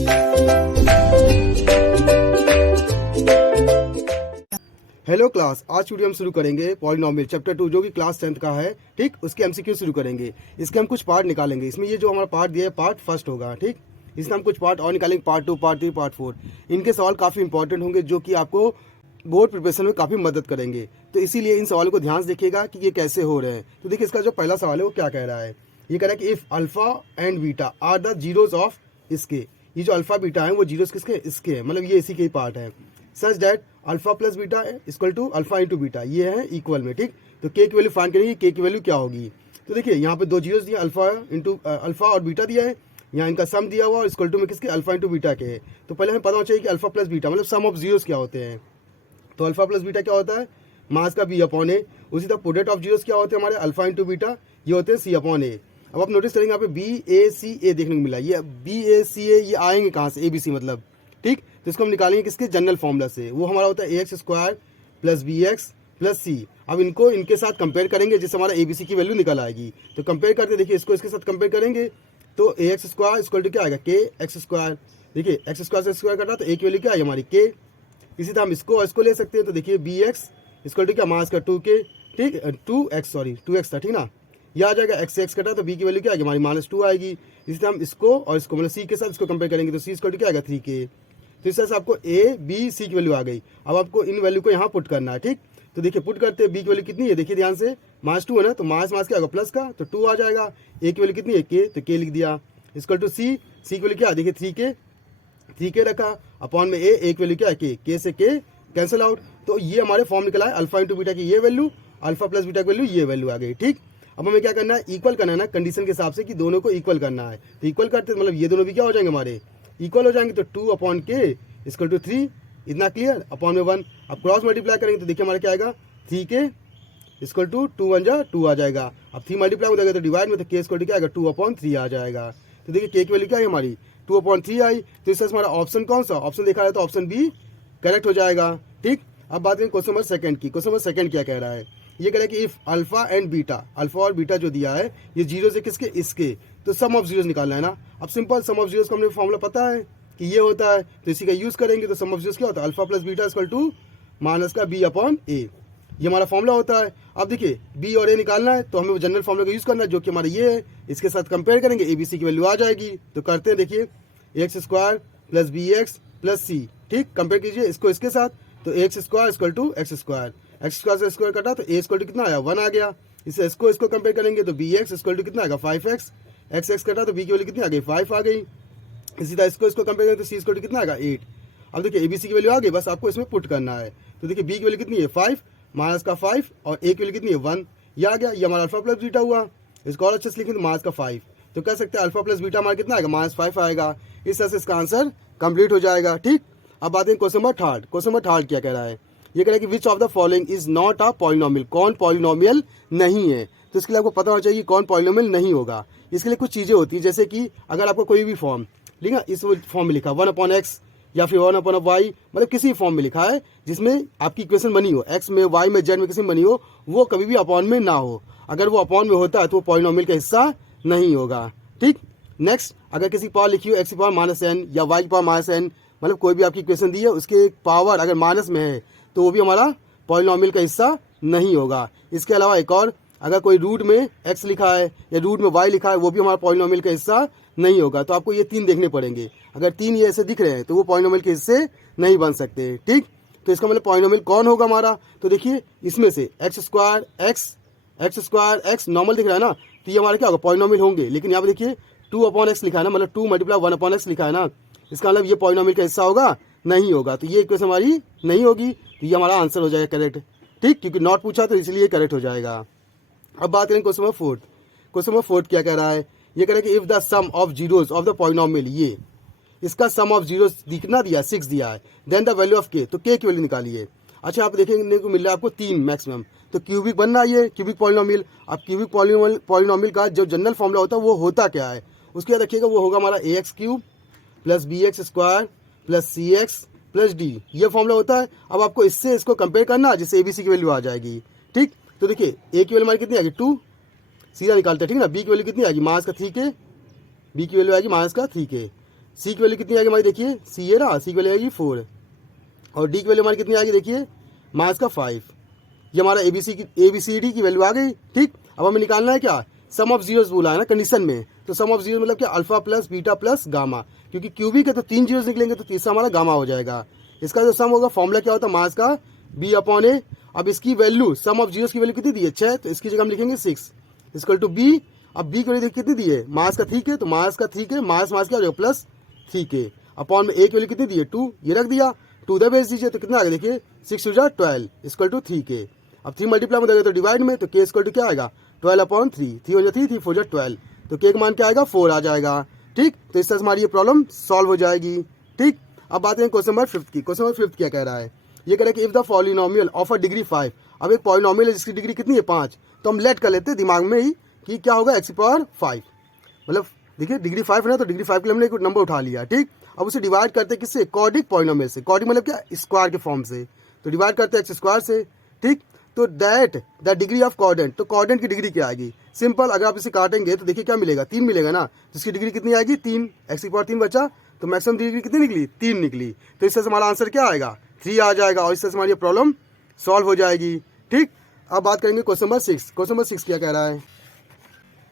Hello class, आज video हम शुरू करेंगे पॉलिनोमियल चैप्टर 2 जो कि क्लास 10th का है। ठीक, उसके एमसीक्यू शुरू करेंगे। इसके हम कुछ पार्ट निकालेंगे। इसमें ये जो हमारा पार्ट दिया है पार्ट फर्स्ट होगा। ठीक, इसमें हम कुछ पार्ट और निकालेंगे, पार्ट 2, पार्ट 3, पार्ट 4। इनके सवाल काफ़ी इंपॉर्टेंट होंगे जो कि आपको बोर्ड प्रिपरेशन में काफ़ी मदद करेंगे। तो इसीलिए इन सवालों को ध्यान से देखिएगा कि ये कैसे हो रहे हैं। तो देखिए, इसका जो पहला सवाल है वो क्या कह रहा है। ये कह रहा है कि if alpha and beta are the zeros of इसके, ये जो अल्फा बीटा है वो जीरोज किसके, इसके है, मतलब ये इसी के ही पार्ट है। Such that alpha plus beta equal to alpha into beta, ये है इक्वल में। ठीक, तो के की वैल्यू फाइंड करेंगे, के की वैल्यू क्या होगी। तो देखिए यहाँ पे दो जीरोस दिए, अल्फा इंटू अल्फा और बीटा दिया है। यहाँ इनका सम दिया हुआ और इक्वल टू में किसके, अल्फा इंटू बीटा के है। तो पहले हमें पता होना चाहिए कि अल्फा प्लस बीटा मतलब सम ऑफ जीरोस क्या होते हैं। तो अल्फा प्लस बीटा क्या होता है, मास का बी अपॉन ए। उसी तरह प्रोडक्ट ऑफ जीरोस क्या होते हैं हमारे, अल्फा इंटू बीटा, ये होते हैं सी अपॉन ए। अब आप नोटिस करेंगे यहाँ पे बी ए सी ए देखने को मिला। ये बी ए सी ए ये आएंगे कहाँ से, ए बी सी मतलब। ठीक, तो इसको हम निकालेंगे किसके, जनरल फॉर्मूला से। वो हमारा होता है a x square plus b x plus c. अब इनको इनके साथ कंपेयर करेंगे जिससे हमारा ए बी सी की वैल्यू निकल आएगी। तो कंपेयर करते देखिए, इसको इसके साथ कंपेयर करेंगे तो ए एक्स स्क्वायर इक्वल टू क्या आएगा, के एक्स स्क्वायर। देखिए एक्स स्क्वायर से स्क्वायर करना तो ए की वैल्यू क्या है हमारी, के। इसी तरह हम इसको ले सकते हैं। तो देखिए बी एक्स इक्वल टू क्या, मास का 2k। ठीक, 2x था, ठीक ना। यह आ जाएगा एक्स एक्स कटा तो बी की वैल्यू क्या आएगी हमारी, -2 आएगी। इसी तरह हम इसको और इसको मतलब सी के साथ इसको कंपेयर करेंगे तो सी इक्वल टू क्या आएगा, 3k। तो इस तरह से आपको ए बी सी की वैल्यू आ गई। अब आपको इन वैल्यू को यहाँ पुट करना है। ठीक, तो देखिए पुट करते हैं, बी की वैल्यू कितनी है, देखिए ध्यान से, -2 है ना, तो मास क्या होगा प्लस का, तो 2 आ जाएगा। ए की वैल्यू कितनी है, के, तो के लिख दिया। इक्वल टू सी की वैल्यू क्या, देखिए 3k रखा अपॉन में ए की वैल्यू क्या है, के से के कैंसिल आउट। तो ये हमारे फॉर्म निकला है अल्फा इंटू बीटा की ये वैल्यू, अल्फा प्लस बीटा की वैल्यू ये वैल्यू आ गई। ठीक, अब हमें क्या करना है, इक्वल करना है ना, कंडीशन के हिसाब से कि दोनों को इक्वल करना है। तो इक्वल करते मतलब ये दोनों भी क्या हो जाएंगे हमारे, इक्वल हो जाएंगे। तो 2 अपॉन के इक्वल टू 3, इतना क्लियर, अपॉन में 1। अब क्रॉस मल्टीप्लाई करेंगे तो देखिए हमारा क्या आएगा, 3k इक्वल टू 2 1 जा 2 आ जाएगा। अब 3 मल्टीप्लाई हो जाएगा तो डिवाइड में, तो के इक्वल टू क्या आएगा, 2/3 आ जाएगा। तो देखिए के की वैल्यू क्या है हमारी, 2/3 आई। तो इससे हमारा ऑप्शन कौन सा, ऑप्शन देखा है तो ऑप्शन बी करेक्ट हो जाएगा। ठीक, अब बात करें क्वेश्चन नंबर सेकंड की। क्वेश्चन नंबर सेकंड क्या कह रहा है, ये कह रहा है कि if alpha and beta, alpha और बीटा जो दिया है ये जीरो से किसके, इसके, तो सम ऑफ जीरोस निकालना है ना। अब सिंपल सम ऑफ जीरोस को हमने फॉर्मूला पता है कि ये होता है, तो इसी का यूज करेंगे। तो सम ऑफ जीरोस क्या होता है, alpha plus beta equal to minus का बी अपॉन ए, ये हमारा फॉर्मूला होता है। अब देखिए बी और ए निकालना है तो हमें वो जनरल फॉर्मूला का यूज करना है जो कि हमारा ये है। इसके साथ कंपेयर करेंगे, ए बी सी की वैल्यू आ जाएगी। तो करते हैं, देखिए x square plus b x plus c. ठीक, कंपेयर कीजिए इसको इसके साथ, तो x square equal to x square, x square से स्क्वायर कटा तो ए इक्वल टू कितना आया, 1 आ गया। इससे इसको कंपेयर करेंगे तो बी एक्स इक्वल टू कितना आएगा, 5x, एक्स एक्स कटा तो बी की वैल्यू कितनी आ गई, 5 आ गई। इसी तरह इसको कंपेयर करेंगे तो सी इक्वल टू कितना आएगा, 8। अब देखिए ए बी सी की वैल्यू आ गई, बस आपको इसमें पुट करना है। तो देखिए बी की वैल्यू कितनी है, 5 माइनस का 5 और ए की वैल्यू कितनी है, 1, ये आ गया। ये हमारा अल्फा प्लस बीटा हुआ। इसको और अच्छे से लिखेंगे तो माइनस का 5, तो कह सकते हैं अल्फा प्लस बीटा हमारा कितना आएगा, -5 आएगा। इस तरह से इसका आंसर कंप्लीट हो जाएगा। ठीक, अब बात है question number third. Question number third क्या कह रहा है, ये कह रहा है कि which of the following is not a polynomial, कौन पॉलिनोमियल नहीं है। तो इसके लिए आपको पता होना चाहिए कौन पॉलिनोमियल नहीं होगा। इसके लिए कुछ चीज़ें होती है, जैसे कि अगर आपको कोई भी फॉर्म लिखा, इस फॉर्म में लिखा 1/x या फिर 1/y, मतलब किसी फॉर्म में लिखा है जिसमें आपकी इक्वेशन बनी हो, x में, y में, z में किसी में बनी हो, वो कभी भी अपॉन में ना हो। अगर वो अपॉन में होता है तो वो पॉलिनोमियल का हिस्सा नहीं होगा। ठीक, नेक्स्ट, अगर किसी पावर लिखी हो x की पावर -n या y की पावर -n, मतलब कोई भी आपकी इक्वेशन दी है उसके पावर अगर माइनस में है तो वो भी हमारा पॉलिनोमियल का हिस्सा नहीं होगा। इसके अलावा एक और, अगर कोई रूट में x लिखा है या रूट में y लिखा है, वो भी हमारा पॉलिनोमियल का हिस्सा नहीं होगा। तो आपको ये 3 देखने पड़ेंगे। अगर 3 ये ऐसे दिख रहे हैं तो वो पॉलिनोमियल के हिस्से नहीं बन सकते। ठीक, तो इसका मतलब पॉलिनोमियल कौन होगा हमारा, तो देखिए इसमें से एक्स स्क्वायर एक्स नॉर्मल दिख रहा है ना, तो ये हमारा क्या होगा, पॉलिनोमियल होंगे। लेकिन यहाँ पे देखिए 2/x लिखा है ना, मतलब 2 × 1/x लिखा है ना, इसका मतलब ये पॉलिनोमियल का हिस्सा होगा नहीं होगा। तो ये इक्वेशन हमारी नहीं होगी, तो ये हमारा आंसर हो जाएगा करेक्ट। ठीक, क्योंकि नॉट पूछा तो इसलिए करेक्ट हो जाएगा। अब बात करें question number fourth. Question number fourth क्या कह रहा है, ये कह रहा है कि if the sum of zeros of the polynomial, ये इसका सम ऑफ जीरोस दिखना दिया 6 दिया है, देन द वैल्यू ऑफ के, तो के की वैल्यू निकालिए। अच्छा, आप देखने को मिल रहा है आपको 3 मैक्सिमम, तो क्यूबिक बन रहा है ये क्यूबिक पॉलिनोमियल। अब क्यूबिक पॉलिनोमियल का जो जनरल फॉर्मूला होता है वो होता क्या है, उसके बाद रखिएगा, वो होगा हमारा ax³ plus bx² plus cx plus d, ये फॉर्मूला होता है। अब आपको इससे इसको कंपेयर करना है जिससे abc की वैल्यू आ जाएगी। ठीक, तो देखिए a की वैल्यू हमारी कितनी आएगी, 2, सीधा निकालते हैं। ठीक ना, b की वैल्यू कितनी आएगी, -3k, b की वैल्यू आएगी -3k। सी की वैल्यू कितनी आएगी हमारी, देखिए सी है ना, सी की वैल्यू आएगी 4 और डी की वैल्यू हमारी कितनी आएगी, देखिए मास का 5। ये हमारा ABCD की वैल्यू आ गई। ठीक, अब हमें निकालना है क्या, सम ऑफ जीरोस बोला है ना कंडीशन में, तो सम ऑफ जीरो मतलब क्या, alpha plus beta plus gamma, क्योंकि क्यूबिक है तो 3 जीरोस निकलेंगे तो तीसरा हमारा गामा हो जाएगा। इसका जो सम होगा फॉर्मूला क्या होता है, मास का B/A। अब इसकी वैल्यू सम ऑफ जीरोस की वैल्यू कितनी दी है 6, तो इसकी जगह हम लिखेंगे 6 इक्वल टू B। अब B की वैल्यू कितनी दी है, मास का 3K, तो मास का 3K मास क्या हो जाएगा प्लस 3K अपॉन में A की वैल्यू कितनी दी है 2, ये रख दिया, 2 उधर भेज दीजिए तो कितना आ गया, देखिए 6 टू 12 इक्वल टू 3K। अब 3 मल्टीप्लाई में देगा तो डिवाइड में, तो K इक्वल टू क्या आएगा 12/3, 3 हो जाए 3 4 जा 12, तो K का मान क्या आएगा 4 आ जाएगा। ठीक, तो इस तरह से हमारी ये प्रॉब्लम सॉल्व हो जाएगी। ठीक, अब बात करें क्वेश्चन नंबर 5 की। क्वेश्चन नंबर 5 क्या कह रहा है, ये कह रहा है कि if the polynomial of a degree 5, अब एक पॉलिनोमियल है जिसकी डिग्री कितनी है 5, तो हम लेट कर लेते हैं दिमाग में ही कि क्या होगा x⁵, मतलब देखिए डिग्री 5 है ना, तो डिग्री 5 के लिए हमने एक नंबर उठा लिया। ठीक, अब उसे डिवाइड करते हैं किससे, कॉर्डिक पॉलिनोमियल से, कॉर्डिक मतलब क्या, स्क्वायर के फॉर्म से, तो डिवाइड करते हैं x² से। ठीक, तो that the degree of coordinate, तो कॉर्डेंट की डिग्री क्या आएगी, सिंपल, अगर आप इसे काटेंगे तो देखिए क्या मिलेगा, 3 मिलेगा ना, जिसकी डिग्री कितनी आएगी 3, x⁴ बचा, तो मैक्सिमम डिग्री कितनी निकली 3 निकली, तो इससे हमारा आंसर क्या आएगा 3 आ जाएगा, और इससे हमारी प्रॉब्लम सॉल्व हो जाएगी। ठीक, अब बात करेंगे क्वेश्चन नंबर 6। क्वेश्चन नंबर 6 क्या कह रहा है,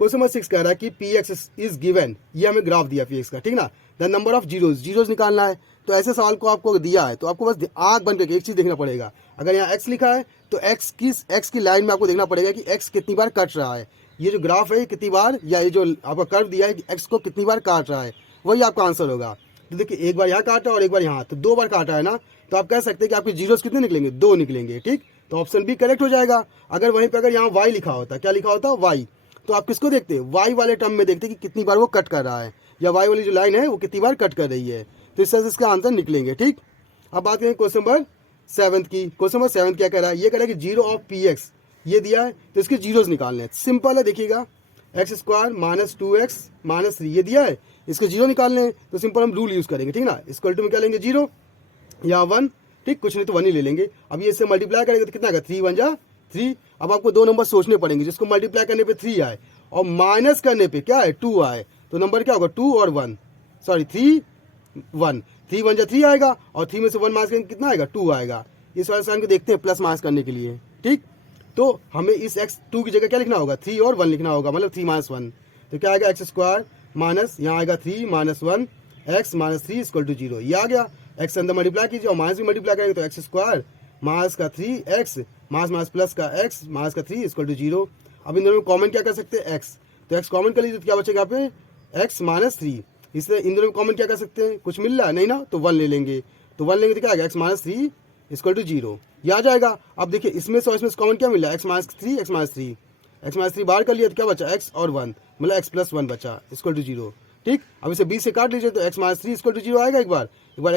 क्वेश्चन नंबर 6 कह रहा है कि Px इज गिवन, ये हमें ग्राफ दिया Px का, ठीक ना, द नंबर ऑफ जीरोज निकालना है। तो ऐसे सवाल को आपको दिया है तो आपको बस आंख बंद करके एक चीज देखना पड़ेगा, अगर यहाँ x लिखा है तो x की लाइन में आपको देखना पड़ेगा कि x कितनी बार कट रहा है, ये जो ग्राफ है कितनी बार, या ये जो आपका कर्व दिया है x को कितनी बार काट रहा है, वही आपका आंसर होगा। तो देखिए एक बार यहाँ काटा और एक बार यहाँ, तो 2 बार काटा है ना, तो आप कह सकते हैं कि आपके जीरोस कितने निकलेंगे 2 निकलेंगे। ठीक, तो ऑप्शन बी करेक्ट हो जाएगा। अगर वहीं पर अगर यहाँ y लिखा होता, क्या लिखा होता y, तो आप किसको देखते हैं, y वाले टर्म में देखते कि कितनी बार वो कट कर रहा है, या y वाली जो लाइन है वो कितनी बार कट कर रही है, तो इस तरह से इसका आंसर निकलेंगे। ठीक, अब बात करें क्वेश्चन नंबर 7 की। क्वेश्चन नंबर 7 क्या कह रहा है, ये कह रहा है कि 0 ऑफ Px ये दिया है, तो इसके जीरोस निकालने हैं। सिंपल है, देखिएगा x² - 2x - 3 ये दिया है, इसके जीरो निकालने हैं, तो सिंपल हम रूल यूज करेंगे। ठीक ना, इक्वल टू में क्या लेंगे 0 या 1, ठीक, कुछ नहीं तो 1 ही ले लेंगे। अब ये इससे मल्टीप्लाई करेंगे तो कितना आएगा 3 1 जा 3। अब आपको 2 नंबर सोचने पड़ेंगे, जिसको मल्टीप्लाई करने पे 3 आए और माइनस करने पे क्या है 2 आए, तो नंबर क्या होगा 2 और 1, सॉरी 3 1, 3 1 जा 3 आएगा, और 3 में से 1 माइनस करेंगे कितना आएगा 2 आएगा। इस वाले साइन को देखते हैं प्लस माइनस करने के लिए। ठीक, तो हमें इस x2 की जगह क्या लिखना होगा 3 और 1 लिखना होगा, मतलब 3 - 1, तो क्या आएगा x² माइनस यहाँ आएगा 3 - 1 x - 3 इक्वल टू 0, ये आ गया। x अंदर मल्टीप्लाई कीजिए और माइनस भी मल्टीप्लाई करेंगे तो x² माइनस का 3x माइनस प्लस का x माइनस का 3 इक्वल टू 0। अब इन दोनों में कॉमन क्या कर सकते हैं x, तो x कॉमन कर लीजिए तो क्या बचेगा यहाँ पे x - 3, इसलिए इन दोनों में कॉमन क्या कर सकते हैं, कुछ मिल रहा है नहीं ना, तो 1 ले लेंगे, तो 1 लेंगे तो क्या आएगा x - 3 इक्वल टू 0, ये आ जाएगा। अब देखिए इसमें से इसमें कॉमन क्या मिला x - 3 x - 3 बाहर कर लिया तो क्या बचा x और 1, मतलब x + 1 बचा इक्वल टू 0। ठीक, अब इसे 20 से काट लीजिए तो x - 3 इक्वल टू 0 आएगा, एक बार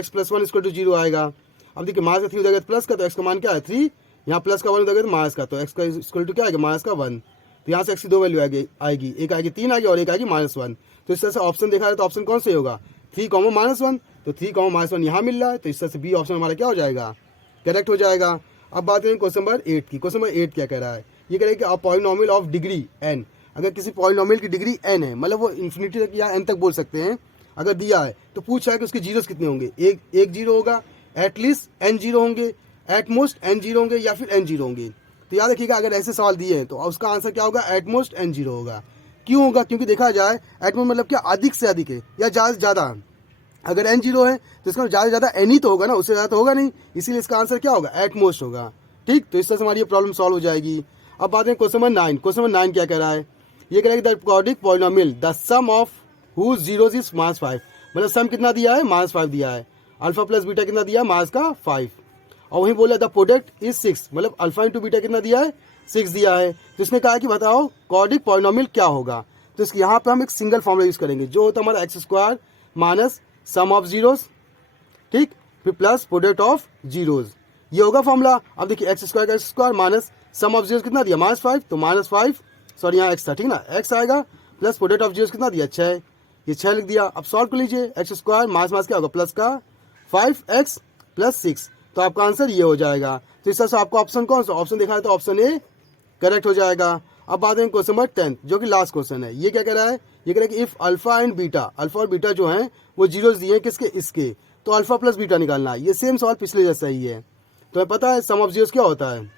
x + 1 इक्वल टू 0 आएगा। अब देखिए माइनस का 3 हो जाएगा प्लस का, तो x का मान क्या है 3, यहाँ प्लस का 1 हो जाएगा तो माइनस का, तो x का इक्वल टू क्या आएगा माइनस का 1, तो यहाँ से x की 2 वैल्यू आएगी, एक आएगी 3 आएगी और एक आएगी -1। तो इस तरह से ऑप्शन देखा जाए तो ऑप्शन कौन से होगा 3, -1, तो 3, -1 यहाँ मिल रहा है, तो इस तरह से बी ऑप्शन हमारा क्या हो जाएगा करेक्ट हो जाएगा। अब बात करें क्वेश्चन नंबर 8 की। क्वेश्चन नंबर 8 क्या कह रहा है, ये कह रहा है कि पॉलिनोमियल ऑफ डिग्री n, अगर किसी पॉलिनोमियल की डिग्री n है, मतलब वो इन्फिनिटी तक या n तक बोल सकते हैं, अगर दिया है तो पूछ रहा है कि उसके जीरोस कितने होंगे, एक जीरो होगा, एटलीस्ट n जीरो होंगे, एटमोस्ट n जीरो होंगे, या फिर n जीरो होंगे। तो याद रखिएगा अगर ऐसे सवाल दिए हैं तो उसका आंसर क्या होगा एटमोस्ट n जीरो होगा। क्यों होगा, क्योंकि देखा जाए एटमोस्ट मतलब क्या अधिक से अधिक है या ज़्यादा से ज़्यादा, अगर n जीरो है तो इसका ज़्यादा से ज़्यादा n ही तो होगा ना, उससे ज़्यादा तो होगा नहीं, इसीलिए इसका आंसर क्या होगा एटमोस्ट होगा। ठीक, तो इस तरह से हमारी ये प्रॉब्लम सॉल्व हो जाएगी। अब बात करें क्वेश्चन नंबर 9। क्वेश्चन नंबर 9 क्या कह रहा है, ये कह रहा है कि the quadratic polynomial the sum of whose zeros is -5, मतलब सम कितना दिया है -5 दिया है, अल्फा प्लस बीटा कितना दिया है मास का 5, और वहीं बोला द प्रोडक्ट इज 6, मतलब अल्फा इंटू बीटा कितना दिया है 6 दिया है। तो इसने कहा कि बताओ क्वाड्रिक पॉलिनोमियल क्या होगा, तो इसके यहाँ पे हम एक सिंगल फॉर्मूला यूज करेंगे जो होता है हमारा x² minus sum of zeros, ठीक, फिर प्लस प्रोडक्ट ऑफ जीरोस, ये होगा फॉर्मूला। अब देखिए x² minus sum of zeros कितना दिया -5, तो -5, सॉरी यहाँ x था, ठीक ना, x आएगा प्लस प्रोडक्ट ऑफ जीरोस कितना दिया 6, ये 6 लिख दिया। अब सॉल्व कर लीजिए, x² माइनस क्या होगा प्लस का 5x + 6, तो आपका आंसर ये हो जाएगा। तो इस तरह से आपको ऑप्शन कौन सा ऑप्शन देखा है तो ऑप्शन ए करेक्ट हो जाएगा। अब बात है क्वेश्चन नंबर 10 जो कि लास्ट क्वेश्चन है, ये क्या कह रहा है, ये कह रहा है कि if alpha and beta, alpha और बीटा जो हैं वो जीरोज दिए हैं किसके, इसके, तो अल्फा प्लस बीटा निकालना है। ये सेम सवाल पिछले जैसा ही है। तुम्हें पता है सम ऑफ जीरोस क्या होता है,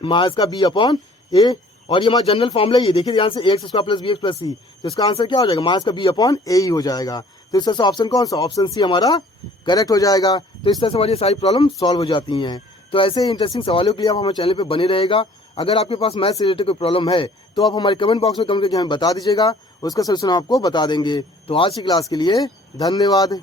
माइनस का बी अपॉन ए, और ये हमारा जनरल फॉर्मूला ही है, देखिए ध्यान से, x square plus b x plus c, तो इसका आंसर क्या हो जाएगा, माइनस का बी अपॉन ए ही हो जाएगा। तो इस तरह से ऑप्शन कौन सा, ऑप्शन सी हमारा करेक्ट हो जाएगा। तो इस तरह से हमारी सारी प्रॉब्लम सॉल्व हो जाती हैं। तो ऐसे ही इंटरेस्टिंग सवालों के लिए आप हमारे चैनल पर बने रहेगा। अगर आपके पास मैथ्स से रिलेटेड कोई प्रॉब्लम है तो आप हमारे कमेंट बॉक्स में कमेंट करके हमें बता दीजिएगा, उसका सोल्यूशन आपको बता देंगे। तो आज की क्लास के लिए धन्यवाद।